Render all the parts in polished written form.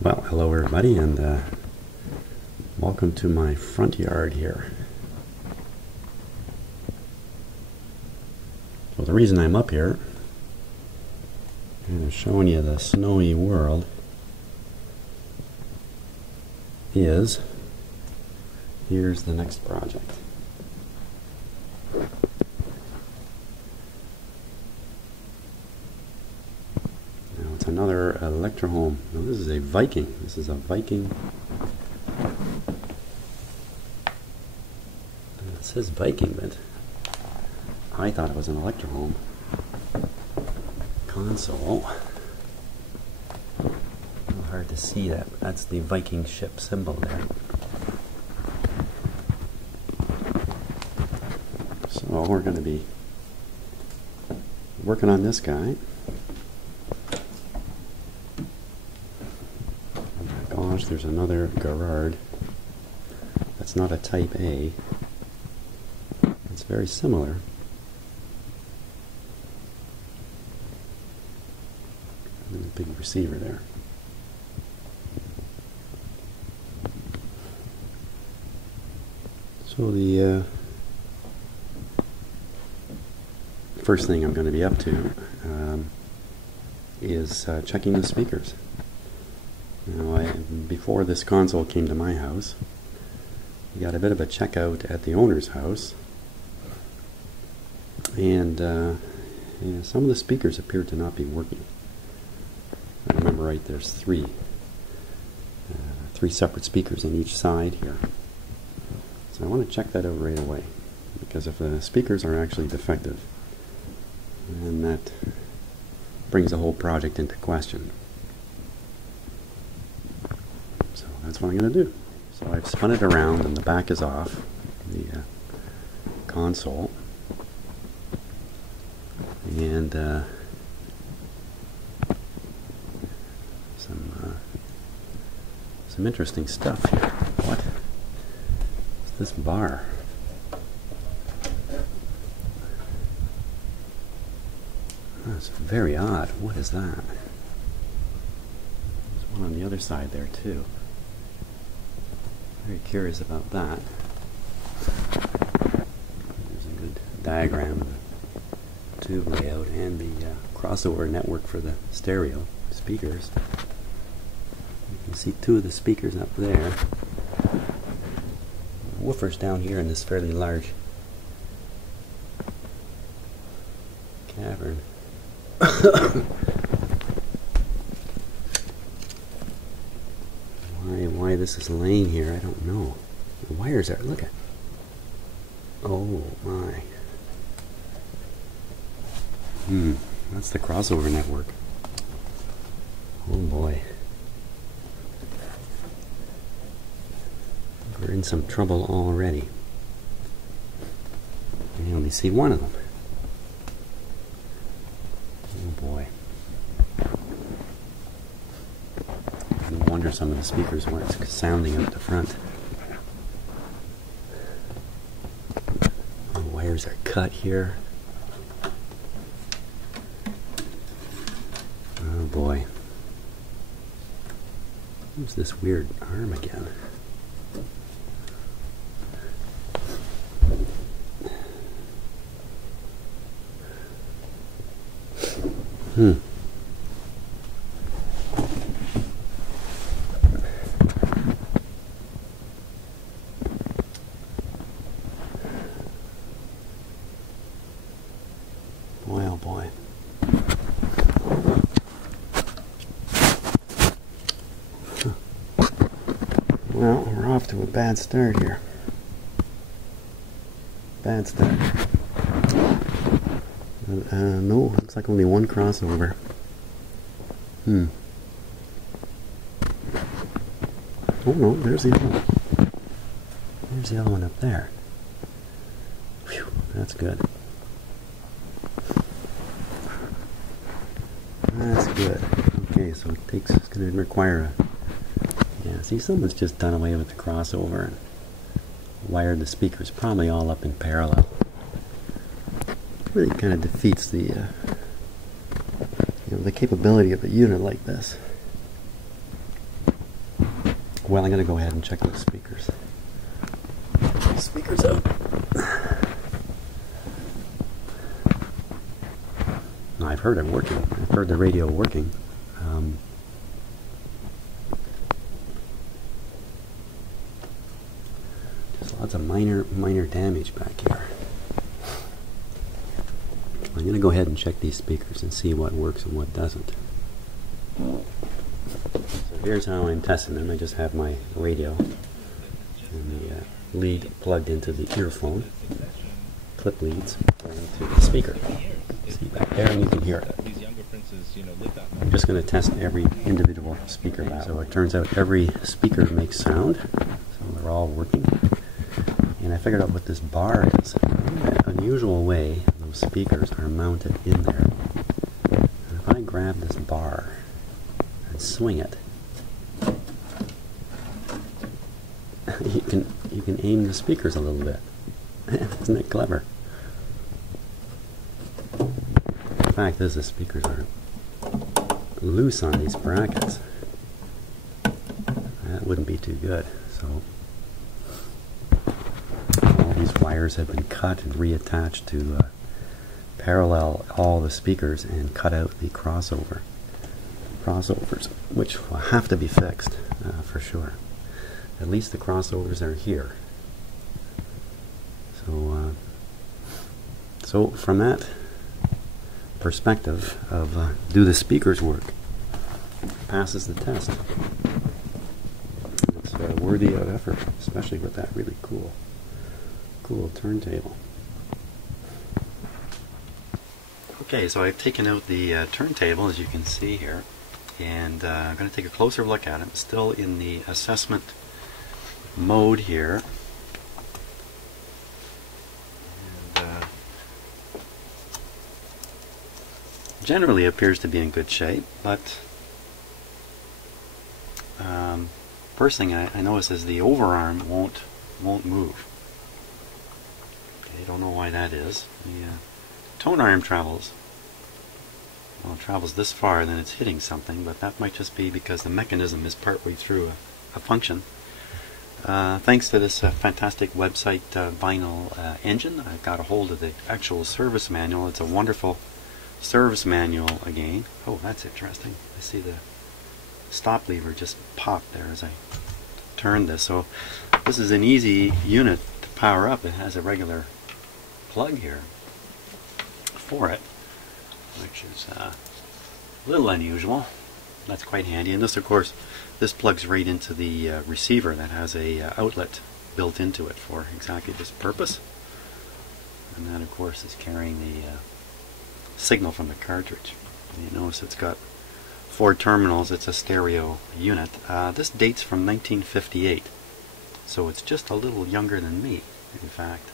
Well, hello everybody, and welcome to my front yard here. So the reason I'm up here, kind of showing you the snowy world, is here's the next project. Another Electrohome. Now this is a Viking. This is a Viking. It says Viking, but I thought it was an Electrohome console. A little hard to see that. That's the Viking ship symbol there. So we're going to be working on this guy. There's another Garrard. That's not a Type A. It's very similar. And a big receiver there. So the first thing I'm going to be up to is checking the speakers. Now, before this console came to my house, we got a bit of a checkout at the owner's house, and some of the speakers appeared to not be working. If I remember right, there's three separate speakers on each side here. So I want to check that out right away, because if the speakers are actually defective, then that brings the whole project into question. That's what I'm going to do. So I've spun it around and the back is off the console, and some interesting stuff here. What is this bar? That's very odd. What is that? There's one on the other side there too. Very curious about that. There's a good diagram of the tube layout and the crossover network for the stereo speakers. You can see two of the speakers up there. Woofers down here in this fairly large cavern. Why this is laying here, I don't know. The wires are, look at. Oh my. That's the crossover network. Oh boy. We're in some trouble already. I only see one of them. Oh boy. No wonder some of the speakers weren't sounding out the front. The wires are cut here. Oh boy. Who's this weird arm again? Boy, oh boy. Well, we're off to a bad start here. Bad start. No, looks like only one crossover. Oh no, there's the other one. There's the other one up there. Phew, that's good. That's good. Okay, so it's going to require a... Yeah, see, someone's just done away with the crossover and wired the speakers probably all up in parallel. Really kind of defeats the the capability of a unit like this. Well, I'm going to go ahead and check the speakers. Speakers out. Now, I've heard it working. I've heard the radio working. Just lots of minor damage back here. I'm going to go ahead and check these speakers and see what works and what doesn't. So here's how I'm testing them. I just have my radio and the lead plugged into the earphone, clip leads into the speaker. See back there, and you can hear it. I'm just going to test every individual speaker back. So it turns out every speaker makes sound, so they're all working. And I figured out what this bar is. In an unusual way, those speakers are mounted in there. And if I grab this bar and swing it, you can aim the speakers a little bit. Isn't it clever? The fact is, the speakers are loose on these brackets. That wouldn't be too good. So all these wires have been cut and reattached to parallel all the speakers and cut out the crossovers, which will have to be fixed for sure. At least the crossovers are here. So from that perspective of do the speakers work, passes the test. It's worthy of effort, especially with that really cool turntable. Okay, so I've taken out the turntable, as you can see here, and I'm going to take a closer look at it. I'm still in the assessment mode here. And, generally appears to be in good shape, but first thing I notice is the overarm won't move. I don't know why that is. The tone arm travels this far, then it's hitting something, but that might just be because the mechanism is partway through a function. Thanks to this fantastic website vinyl engine, I got a hold of the actual service manual. It's a wonderful service manual again. Oh, that's interesting. I see the stop lever just popped there as I turned this. So this is an easy unit to power up. It has a regular plug here for it, which is a little unusual. That's quite handy. And this, of course, this plugs right into the receiver that has a outlet built into it for exactly this purpose. And that, of course, is carrying the signal from the cartridge. And you notice it's got 4 terminals. It's a stereo unit. This dates from 1958, so it's just a little younger than me, in fact.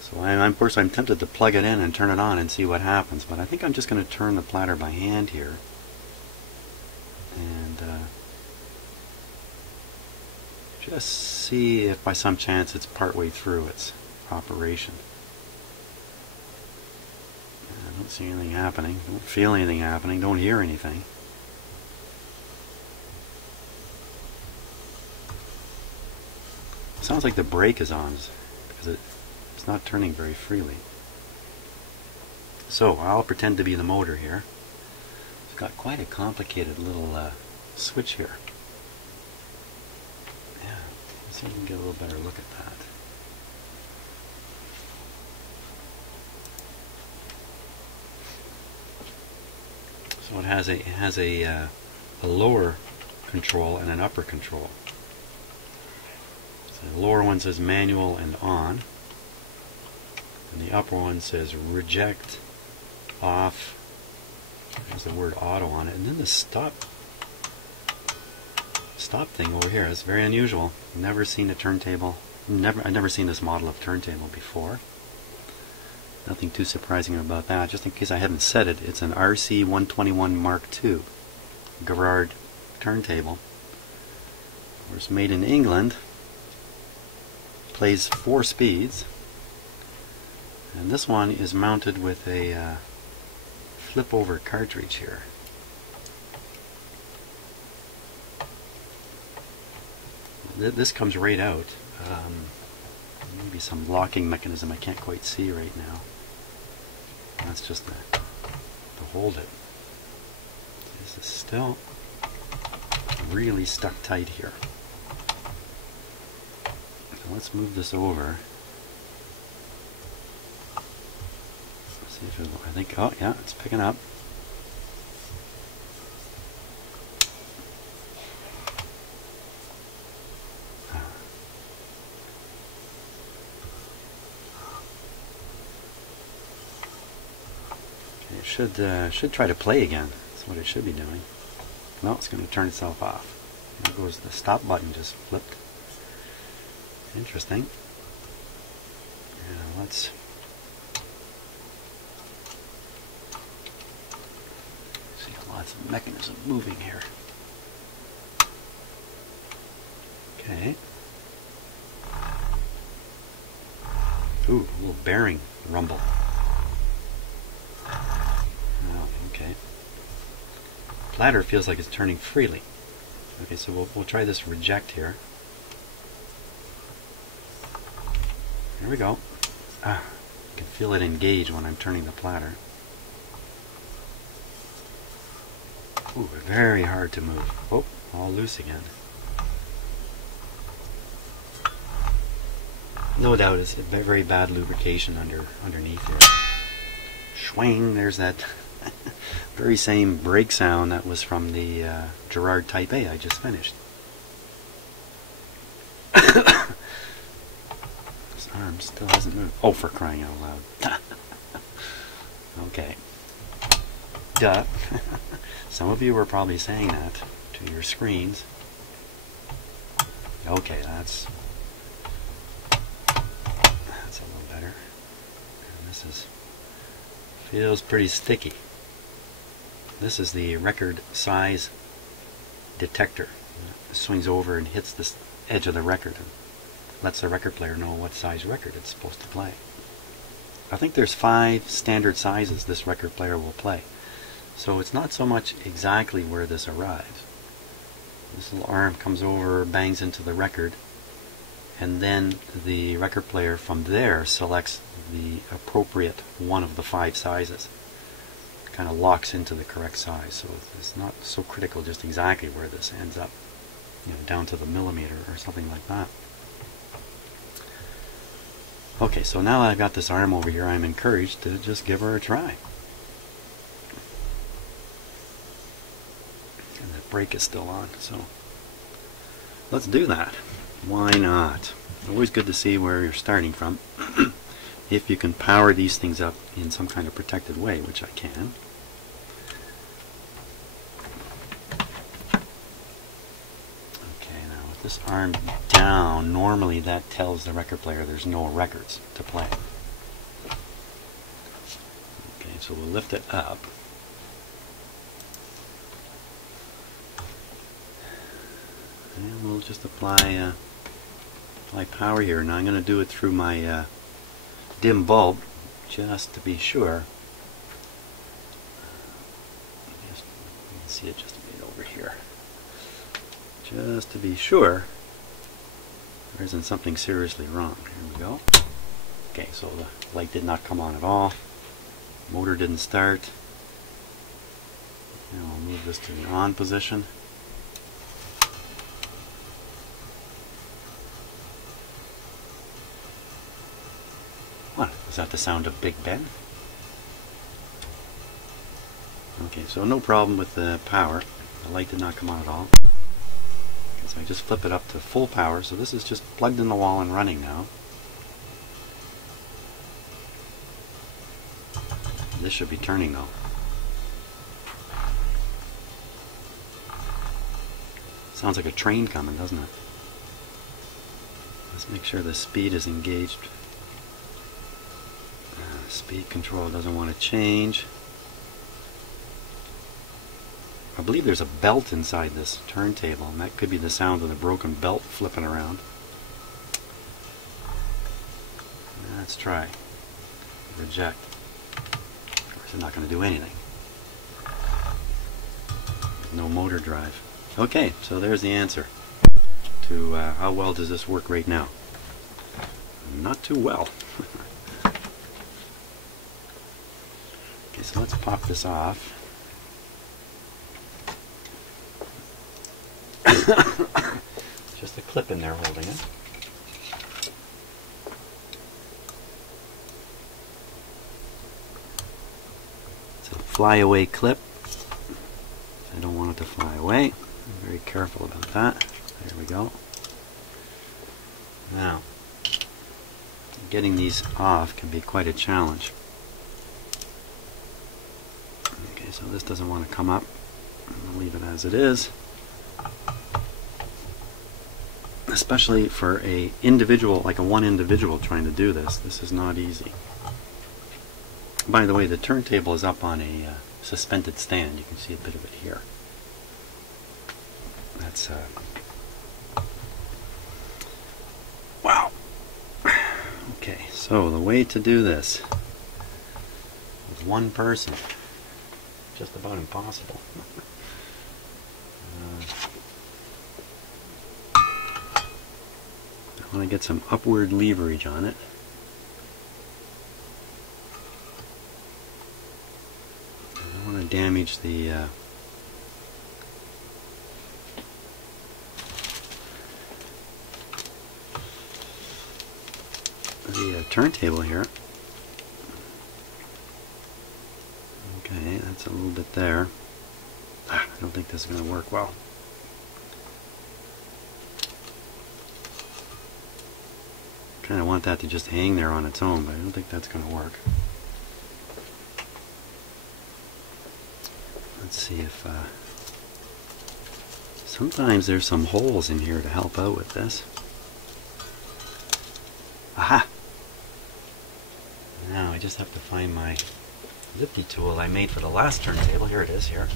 So I'm tempted to plug it in and turn it on and see what happens, but I think I'm just going to turn the platter by hand here and just see if by some chance it's partway through its operation. I don't see anything happening, don't feel anything happening, don't hear anything. It sounds like the brake is on because it's not turning very freely. So I'll pretend to be the motor here. It's got quite a complicated little switch here. Yeah, let's see if we can get a little better look at that. So it has a lower control and an upper control. So the lower one says manual and on, and the upper one says reject, off. There's the word auto on it, and then the stop thing over here is very unusual. Never seen a turntable. I've never seen this model of turntable before. Nothing too surprising about that. Just in case I hadn't said it, it's an RC121 Mark II Garrard turntable. Of course, made in England. Plays 4 speeds. And this one is mounted with a flip-over cartridge here. this comes right out. Maybe some locking mechanism I can't quite see right now. That's just to hold it. This is still really stuck tight here. So let's move this over. See if it'll, I think, oh yeah, it's picking up. It should try to play again. That's what it should be doing. No, it's going to turn itself off. There goes the stop button, just flipped. Interesting. Yeah, let's see, lots of mechanism moving here. Okay. Ooh, a little bearing rumble. Okay. Platter feels like it's turning freely. Okay, so we'll try this reject here. Here we go. Ah, you can feel it engage when I'm turning the platter. Ooh, very hard to move. Oh, all loose again. No doubt it's a very bad lubrication underneath here. Schwang, there's that very same brake sound that was from the Garrard Type A I just finished. This arm still hasn't moved. Oh, for crying out loud. Okay. Duh. Some of you were probably saying that to your screens. Okay, that's a little better. And this feels pretty sticky. This is the record size detector. It swings over and hits the edge of the record and lets the record player know what size record it's supposed to play. I think there's 5 standard sizes this record player will play. So it's not so much exactly where this arrives. This little arm comes over, bangs into the record, and then the record player from there selects the appropriate one of the 5 sizes. It kind of locks into the correct size, so it's not so critical just exactly where this ends up, you know, down to the millimeter or something like that. Okay, so now that I've got this arm over here, I'm encouraged to just give her a try. And the brake is still on, so let's do that. Why not? Always good to see where you're starting from. If you can power these things up in some kind of protected way, which I can. Okay, now with this arm down, normally that tells the record player there's no records to play. Okay, so we'll lift it up. And we'll just apply power here. Now I'm going to do it through my dim bulb, just to be sure. You can see it just a bit over here. Just to be sure there isn't something seriously wrong. Here we go. Okay, so the light did not come on at all. Motor didn't start. Now I'll move this to the on position. What? Was that the sound of Big Ben? Okay, so no problem with the power. The light did not come on at all. So I just flip it up to full power. So this is just plugged in the wall and running now. This should be turning though. Sounds like a train coming, doesn't it? Let's make sure the speed is engaged. Speed control doesn't want to change. I believe there's a belt inside this turntable, and that could be the sound of the broken belt flipping around. Let's try. Reject. Of course, it's not going to do anything. No motor drive. Okay, so there's the answer to how well does this work right now. Not too well. Okay, so let's pop this off. Just a clip in there holding it. It's a flyaway clip. I don't want it to fly away. I'm very careful about that. There we go. Now, getting these off can be quite a challenge. Okay, so this doesn't want to come up. I'll leave it as it is. Especially for a individual, like a one individual trying to do this, this is not easy. By the way, the turntable is up on a suspended stand. You can see a bit of it here. That's wow. Okay, so the way to do this with one person, just about impossible. I want to get some upward leverage on it. I don't want to damage the turntable here. Okay, that's a little bit there. I don't think this is going to work well. Kind of want that to just hang there on its own, but I don't think that's going to work. Let's see if sometimes there's some holes in here to help out with this. Aha! Now I just have to find my zippy tool I made for the last turntable. Here it is here.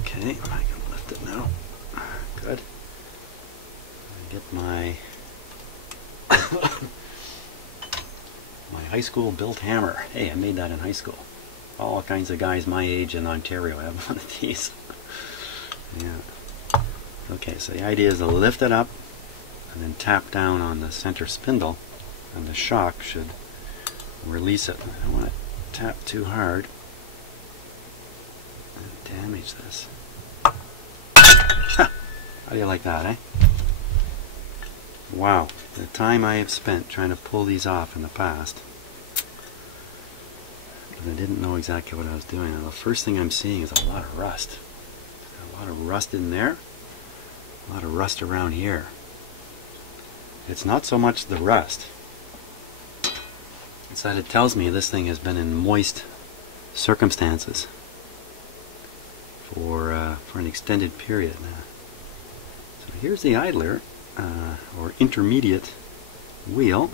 Okay, I can lift it now. Good. I get my my high school built hammer. Hey, I made that in high school. All kinds of guys my age in Ontario have one of these. Yeah. Okay, so the idea is to lift it up and then tap down on the center spindle, and the shock should release it. I don't want to tap too hard and damage this. How do you like that, eh? Wow, the time I have spent trying to pull these off in the past. But I didn't know exactly what I was doing. And the first thing I'm seeing is a lot of rust. A lot of rust in there. A lot of rust around here. It's not so much the rust. It's that it tells me this thing has been in moist circumstances for an extended period now. So here's the idler, or intermediate wheel.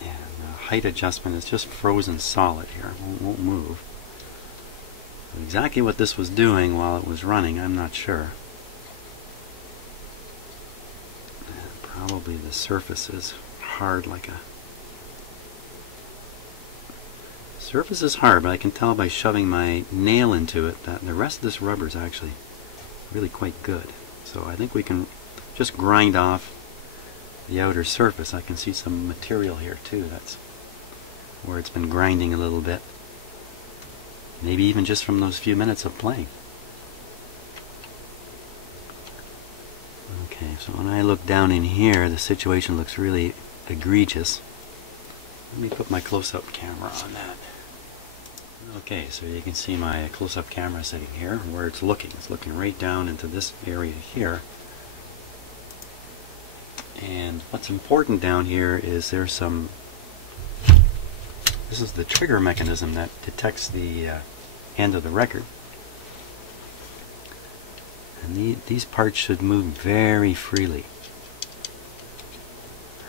And the height adjustment is just frozen solid here. It won't move. So exactly what this was doing while it was running, I'm not sure. And probably the surface is hard like a... Surface is hard, but I can tell by shoving my nail into it that the rest of this rubber is actually really quite good. So I think we can just grind off the outer surface. I can see some material here too. That's where it's been grinding a little bit. Maybe even just from those few minutes of playing. Okay, so when I look down in here, the situation looks really egregious. Let me put my close-up camera on that. Okay, so you can see my close-up camera sitting here, where it's looking. It's looking right down into this area here. And what's important down here is there's some... This is the trigger mechanism that detects the end of the record. And these parts should move very freely.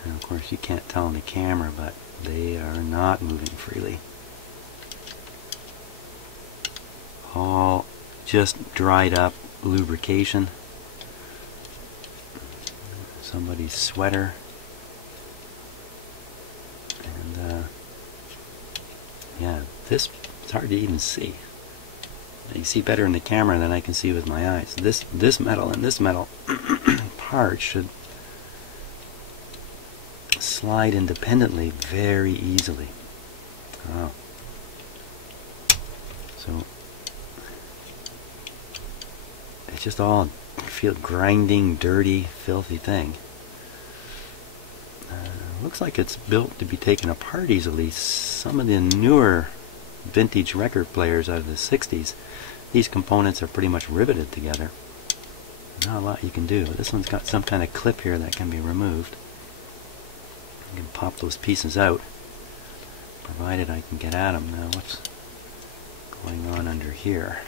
And of course you can't tell on the camera, but they are not moving freely. All just dried up lubrication. Somebody's sweater. And yeah, this, it's hard to even see. You see better in the camera than I can see with my eyes. This metal and this metal part should slide independently very easily. Oh. So it's just all feel grinding, dirty, filthy thing. Looks like it's built to be taken apart easily. Some of the newer vintage record players out of the 60s, these components are pretty much riveted together. Not a lot you can do. This one's got some kind of clip here that can be removed. You can pop those pieces out, provided I can get at them. Now what's going on under here?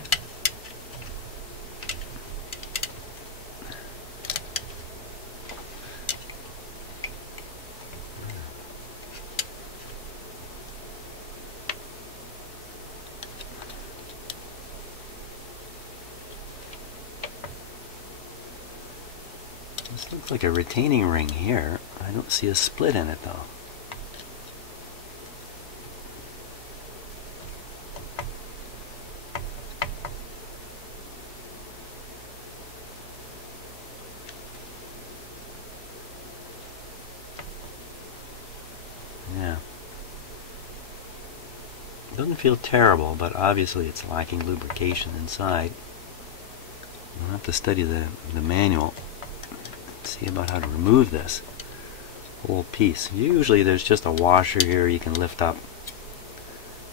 This looks like a retaining ring here. I don't see a split in it though. Yeah. It doesn't feel terrible, but obviously it's lacking lubrication inside. We'll have to study the manual. See about how to remove this whole piece. Usually there's just a washer here you can lift up,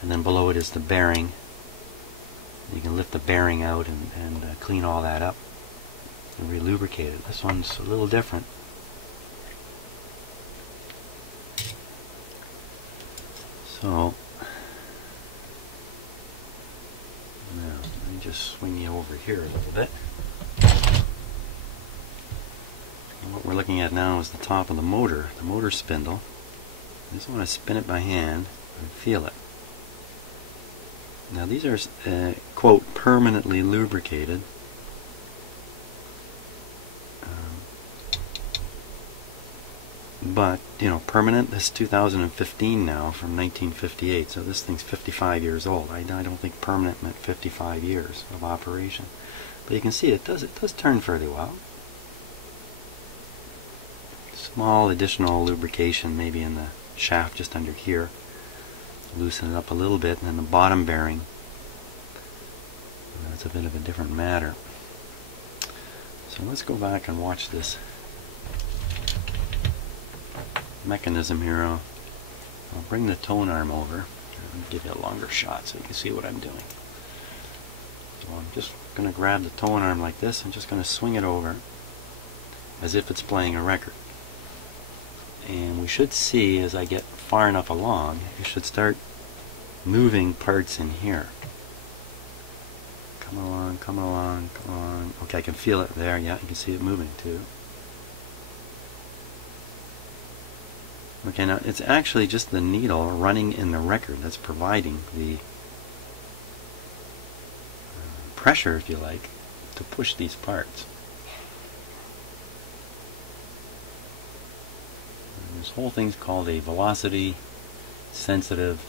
and then below it is the bearing. You can lift the bearing out and clean all that up and re-lubricate it. This one's a little different. So now let me just swing you over here a little bit. What we're looking at now is the top of the motor spindle. I just want to spin it by hand and feel it. Now these are, quote, permanently lubricated. But, you know, permanent, this is 2015 now, from 1958, so this thing's 55 years old. I don't think permanent meant 55 years of operation. But you can see it does turn fairly well. Small additional lubrication maybe in the shaft just under here. Loosen it up a little bit, and then the bottom bearing. That's a bit of a different matter. So let's go back and watch this mechanism here. I'll bring the tone arm over and give you a longer shot so you can see what I'm doing. So I'm just going to grab the tone arm like this. I'm just going to swing it over as if it's playing a record. And we should see, as I get far enough along, you should start moving parts in here. Come along, come along, come on. Okay, I can feel it there. Yeah, you can see it moving too. Okay, now it's actually just the needle running in the record that's providing the pressure, if you like, to push these parts. And this whole thing's called a velocity sensitive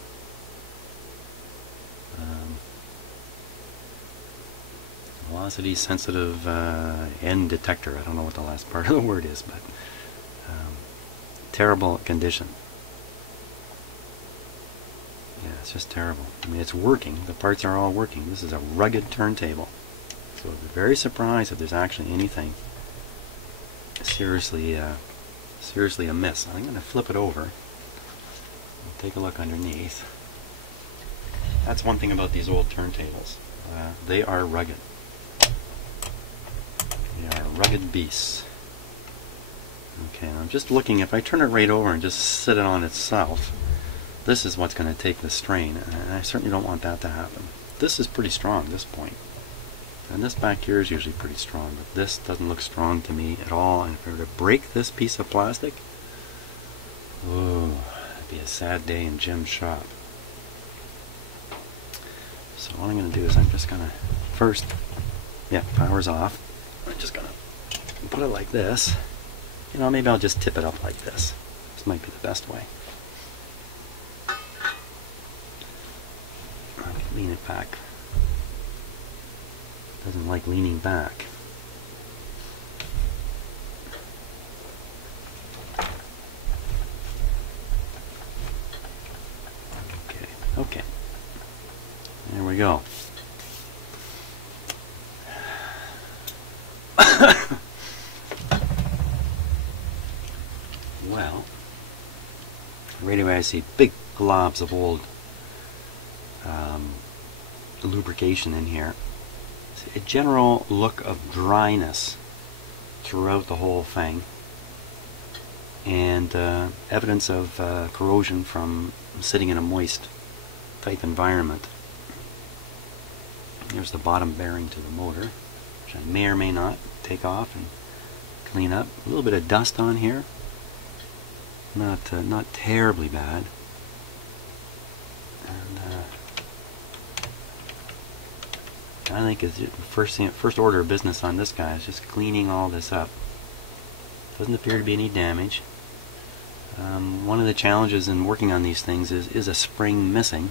end detector. I don't know what the last part of the word is, but terrible condition. Yeah, it's just terrible. I mean, it's working. The parts are all working. This is a rugged turntable. So I'd be very surprised if there's actually anything seriously amiss. I'm going to flip it over and take a look underneath. That's one thing about these old turntables. They are rugged. They are rugged beasts. Okay, and I'm just looking, if I turn it right over and just sit it on itself, this is what's going to take the strain, and I certainly don't want that to happen. This is pretty strong, this point. And this back here is usually pretty strong, but this doesn't look strong to me at all, and if I were to break this piece of plastic, oh, it'd be a sad day in Jim's shop. So what I'm going to do is I'm just going to first Yeah, power's off. I'm just gonna put it like this. You know, maybe I'll just tip it up like this. This might be the best way. I can lean it back. Doesn't like leaning back. Okay. There we go. Well, right away I see big globs of old lubrication in here. A general look of dryness throughout the whole thing, and evidence of corrosion from sitting in a moist type environment. Here's the bottom bearing to the motor, which I may or may not take off and clean up. A little bit of dust on here, not terribly bad. And I think it's first order of business on this guy is just cleaning all this up. Doesn't appear to be any damage. One of the challenges in working on these things is a spring missing.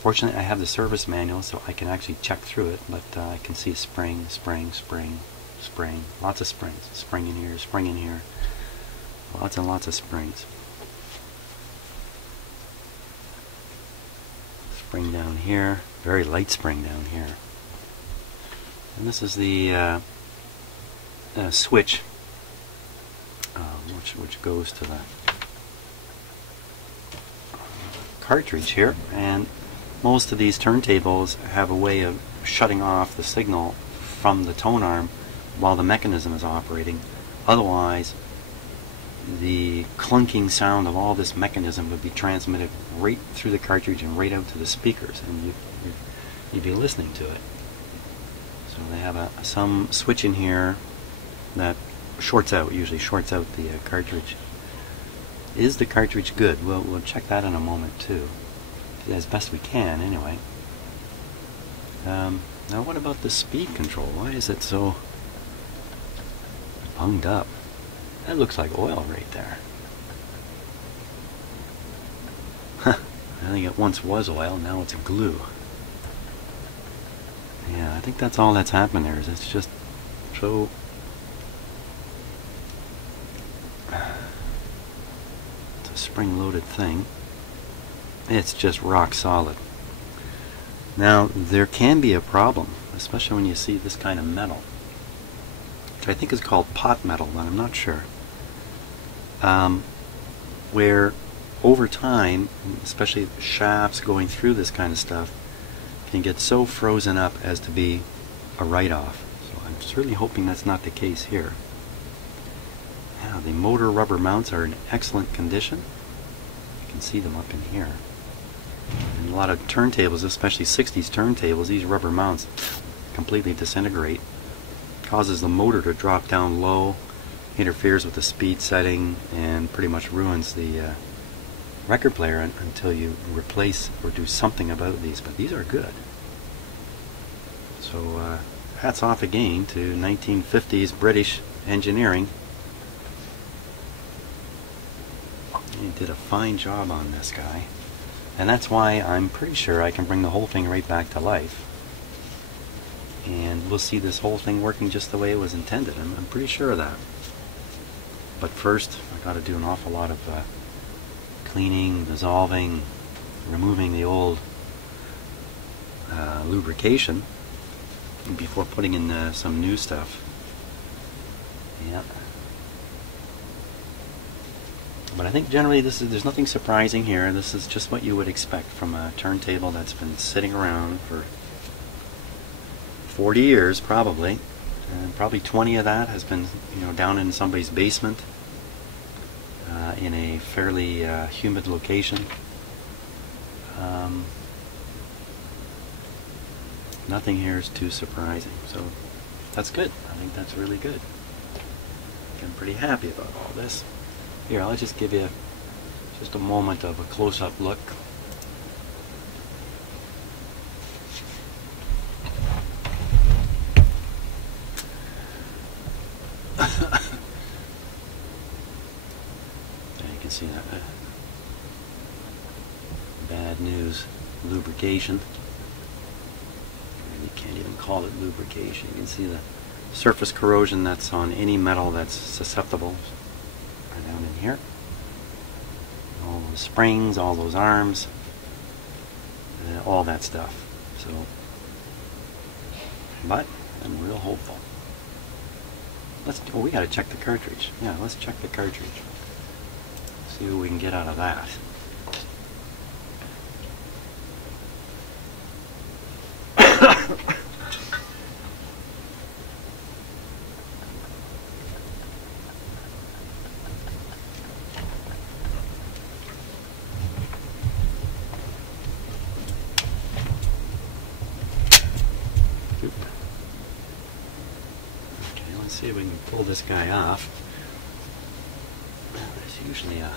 Fortunately, I have the service manual, so I can actually check through it, but I can see spring, lots of springs. Spring in here, lots and lots of springs. Spring down here, very light spring down here. And this is the switch, which goes to the cartridge here, and most of these turntables have a way of shutting off the signal from the tone arm while the mechanism is operating. Otherwise, the clunking sound of all this mechanism would be transmitted right through the cartridge and right out to the speakers, and you'd be listening to it. So they have some switch in here that usually shorts out the cartridge. Is the cartridge good? We'll check that in a moment too, as best we can anyway. Now what about the speed control? Why is it so bunged up? That looks like oil right there. I think it once was oil, now it's glue. Yeah, I think that's all that's happened there, is it's just so it's a spring-loaded thing. It's just rock solid. Now, there can be a problem, especially when you see this kind of metal, which I think is called pot metal, but I'm not sure. Where over time, especially shafts going through this kind of stuff, can get so frozen up as to be a write-off. So I'm certainly hoping that's not the case here. Now, the motor rubber mounts are in excellent condition. You can see them up in here. In a lot of turntables, especially 60s turntables, these rubber mounts completely disintegrate. Causes the motor to drop down low, interferes with the speed setting, and pretty much ruins the record player until you replace or do something about these. But these are good. So hats off again to 1950s British engineering. He did a fine job on this guy. And that's why I'm pretty sure I can bring the whole thing right back to life. And we'll see this whole thing working just the way it was intended. I'm pretty sure of that. But first, I got to do an awful lot of cleaning, dissolving, removing the old lubrication before putting in some new stuff. Yeah. But I think generally there's nothing surprising here. This is just what you would expect from a turntable that's been sitting around for 40 years probably, and probably 20 of that has been, down in somebody's basement in a fairly humid location. Nothing here is too surprising, so that's good. I think that's really good. I'm pretty happy about all this. Here, I'll just give you just a moment of a close-up look. see that. Bad news. Lubrication. You can't even call it lubrication. You can see the surface corrosion that's on any metal that's susceptible. Right down in here. All those springs, all those arms, all that stuff. So, but I'm real hopeful. We gotta check the cartridge. Yeah, let's check the cartridge. See what we can get out of that. See if we can pull this guy off. There's usually a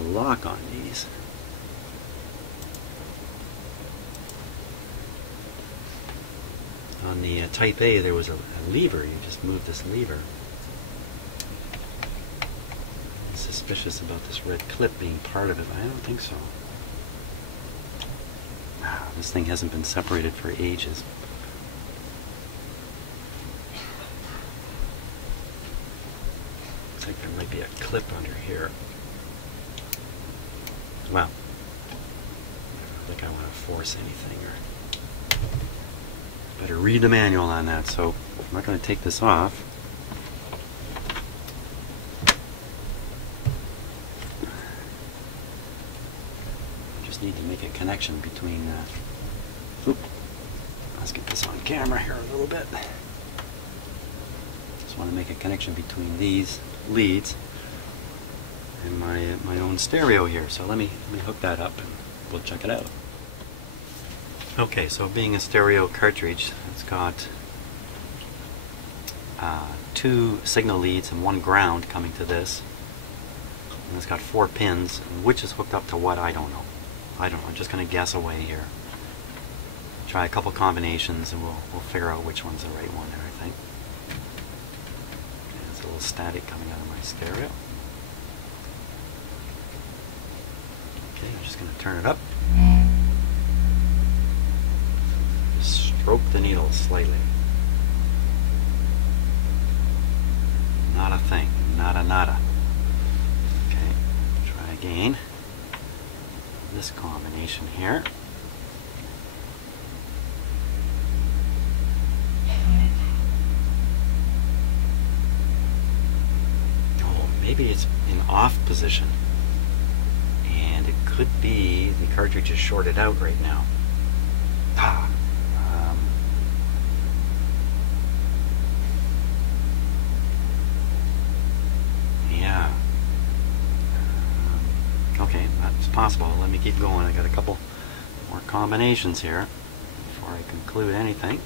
lock on these. On the Type A there was a lever. You just move this lever. I'm suspicious about this red clip being part of it. I don't think so. This thing hasn't been separated for ages. Looks like there might be a clip under here. Well, I don't think I want to force anything, or better read the manual on that, so I'm not going to take this off. I just need to make a connection between let's get this on camera here a little bit. Just want to make a connection between these leads and my own stereo here. So let me hook that up and we'll check it out. Okay, so being a stereo cartridge, it's got 2 signal leads and 1 ground coming to this. And it's got 4 pins, and which is hooked up to what, I don't know. I'm just going to guess away here. Try a couple combinations and we'll figure out which one's the right one there, I think. Okay, there's a little static coming out of my stereo. Okay, I'm just going to turn it up. Just stroke the needle slightly. Not a thing. Nada. Okay, try again. This combination here. Maybe it's in off position, and it could be the cartridge is shorted out right now. Yeah. Okay, that's possible. Let me keep going. I got a couple more combinations here before I conclude anything.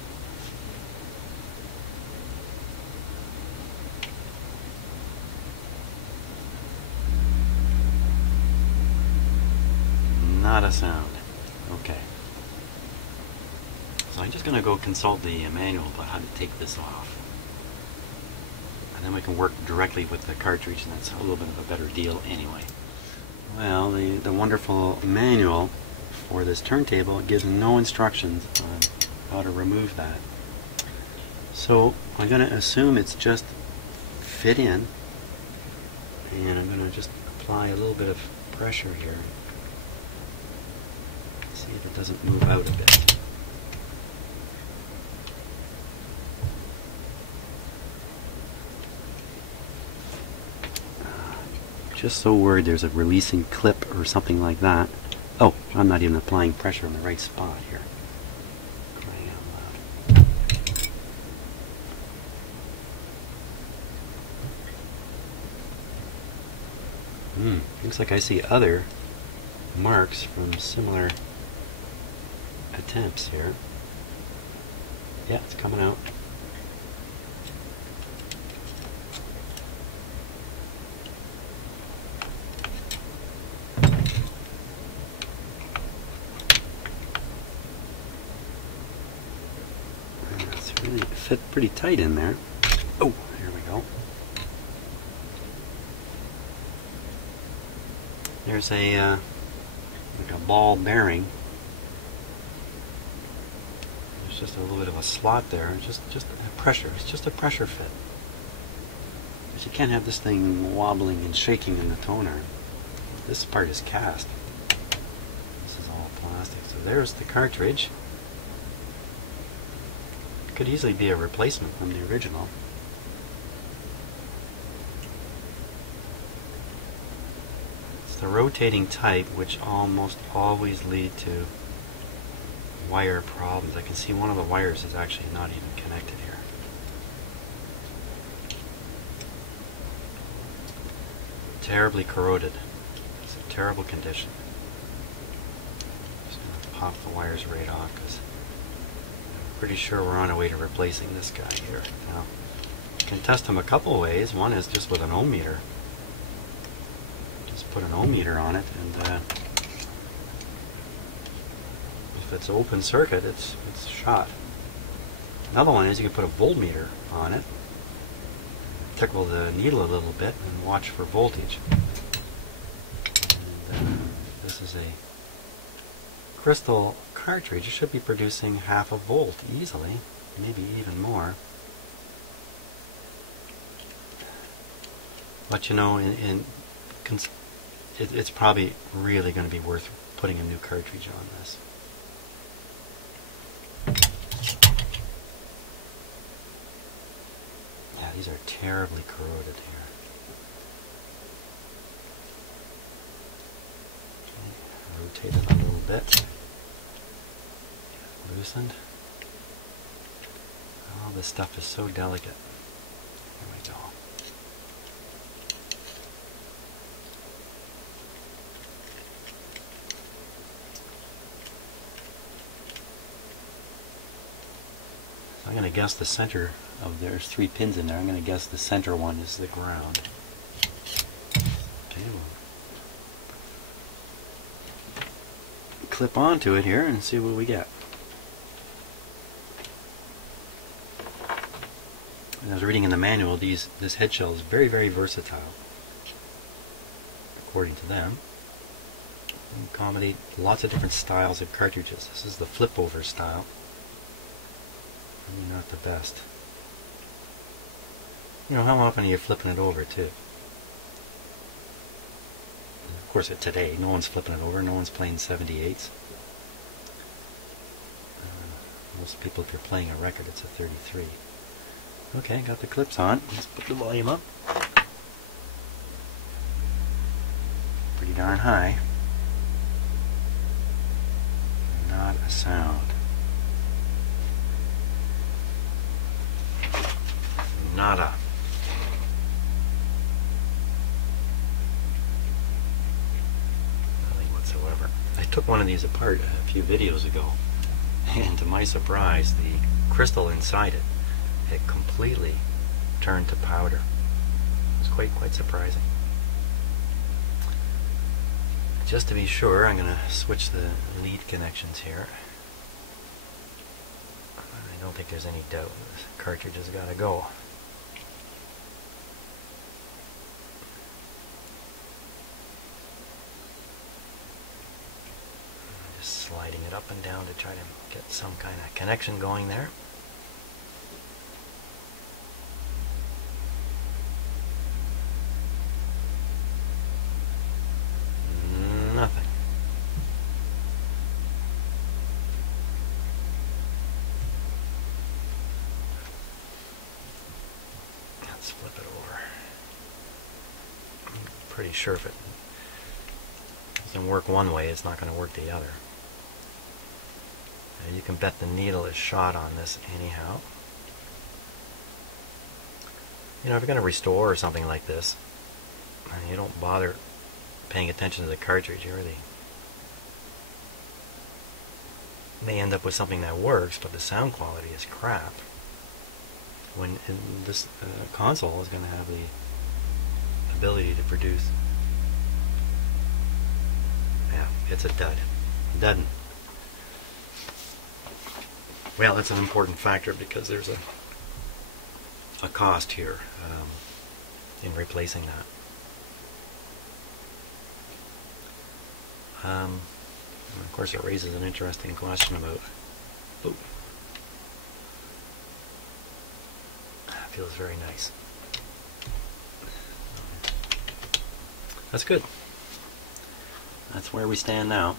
Not a sound. Okay. So I'm just going to go consult the manual about how to take this off. And then we can work directly with the cartridge, and that's a little bit of a better deal anyway. Well, the wonderful manual for this turntable gives no instructions on how to remove that. So I'm going to assume it's just fit in, and I'm going to just apply a little bit of pressure here. See if it doesn't move out a bit. Just so worried there's a releasing clip or something like that. Oh, I'm not even applying pressure in the right spot here. Crying out loud. Looks like I see other marks from similar attempts here. Yeah, it's coming out. It's really fit pretty tight in there. Oh, here we go. there's a like a ball bearing. There's just a little bit of a slot there. Just a pressure. It's just a pressure fit. But you can't have this thing wobbling and shaking in the toner. This part is cast. This is all plastic. So there's the cartridge. It could easily be a replacement from the original. It's the rotating type, which almost always lead to wire problems. I can see one of the wires is actually not even connected here. Terribly corroded. It's a terrible condition. Just going to pop the wires right off because I'm pretty sure we're on our way to replacing this guy here. Now, you can test them a couple ways. One is just with an ohm meter. Just put an ohm meter on it, and if it's open circuit, it's shot. Another one is you can put a voltmeter on it, tickle the needle a little bit, and watch for voltage. And, this is a crystal cartridge. It should be producing half a volt easily, maybe even more. But you know, it's probably really going to be worth putting a new cartridge on this. Yeah, these are terribly corroded here. Okay, rotate it a little bit. Loosened. All this stuff is so delicate. There we go. I'm going to guess the center of, there's 3 pins in there, I'm going to guess the center one is the ground. Okay, we'll clip onto it here and see what we get. And I was reading in the manual, this head shell is very, very versatile, according to them. It can accommodate lots of different styles of cartridges. This is the flip over style. Not the best. You know, how often are you flipping it over too? And of course, today, no one's flipping it over. No one's playing 78s. Most people, if you're playing a record, it's a 33. Okay, got the clips on. Let's put the volume up. Pretty darn high. Not a sound. Nada. Nothing whatsoever. I took one of these apart a few videos ago, and to my surprise, the crystal inside it had completely turned to powder. It was quite surprising. Just to be sure, I'm going to switch the lead connections here. I don't think there's any doubt this cartridge has got to go. Sliding it up and down to try to get some kind of connection going there. Nothing. Let's flip it over. I'm pretty sure if it doesn't work one way, it's not going to work the other. You can bet the needle is shot on this anyhow. You know, if you're going to restore or something like this, and you don't bother paying attention to the cartridge, you really may end up with something that works, but the sound quality is crap. When this console is going to have the ability to produce, yeah, it's a dud. Doesn't. Well, that's an important factor because there's a cost here in replacing that. Of course, it raises an interesting question about. Ooh, feels very nice. That's good. That's where we stand now.